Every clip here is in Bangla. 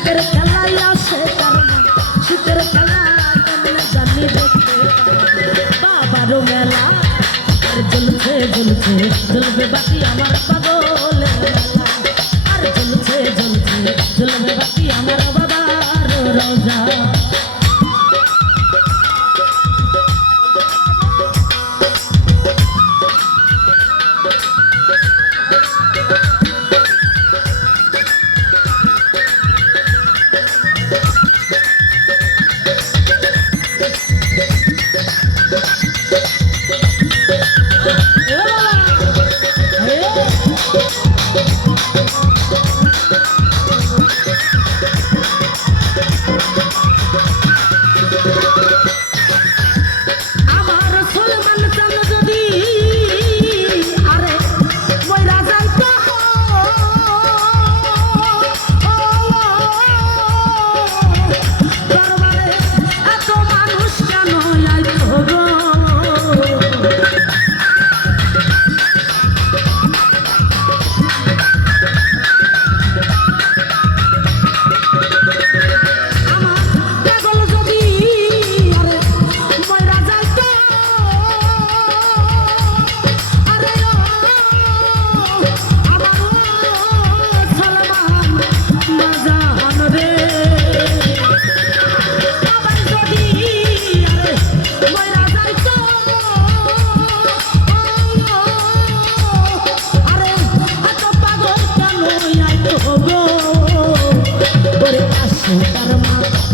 শীতের খেলায় আসে কারণ শীতের খেলা কেমনে জানি দেখতে বাবারও মেলা আর জ্বলছে জ্বলছে জ্বলবে বাতি আমার পাগলের মেলা আর জ্বলছে জ্বলছে জ্বলবে বাতি আমার বাবার রোজা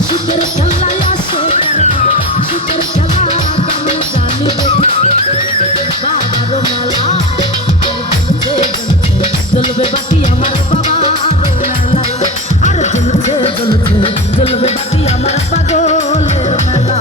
শীতের খেলায় আসে শীতের খেলা কেমন জানি বাবার মেলা জ্বলবে বাতি আমার বাবার মেলা আর জ্বলছে জ্বলছে জ্বলবে বাতি আমার পাগলের মেলা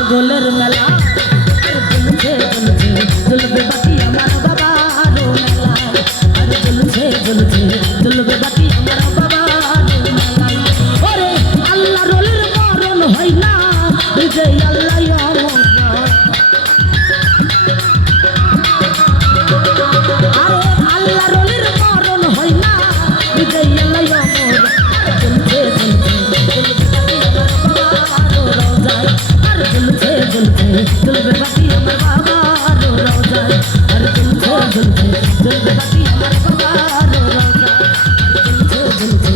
পাগলের মেলা জ্বলছে জ্বলছে জ্বলবে বাতি আমার বাবার মেলা আর জ্বলছে জ্বলছে জ্বলবে বাতি আমার বাবার মেলা ওরে আল্লাহ রোলের মরণ হয় না যে আল্লাহ আরে আল্লাহ রোলের মরণ হয় না যে আল্লাহ জ্বলছে জ্বলছে জ্বলবে বাতি আমার বাবার রোজায় আর জ্বলছে জ্বলছে জ্বলবে বাতি আমার বাবার রোজায় জ্বলছে জ্বলছে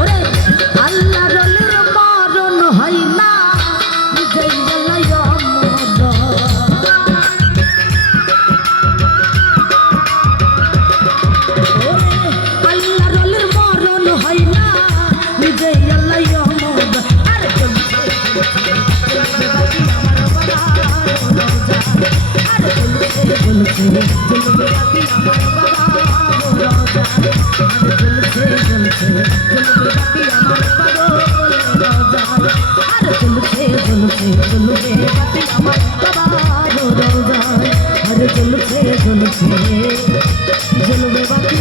ওরে আল্লাহ রোলের মরণ হয় না যেই বেলায় আল্লাহ রোলের মরণ হয় না যেই আল্লাহ জ্বলবে বাতি আমার বাবার রোজায়, আরে জ্বলছে জ্বলবে বাতি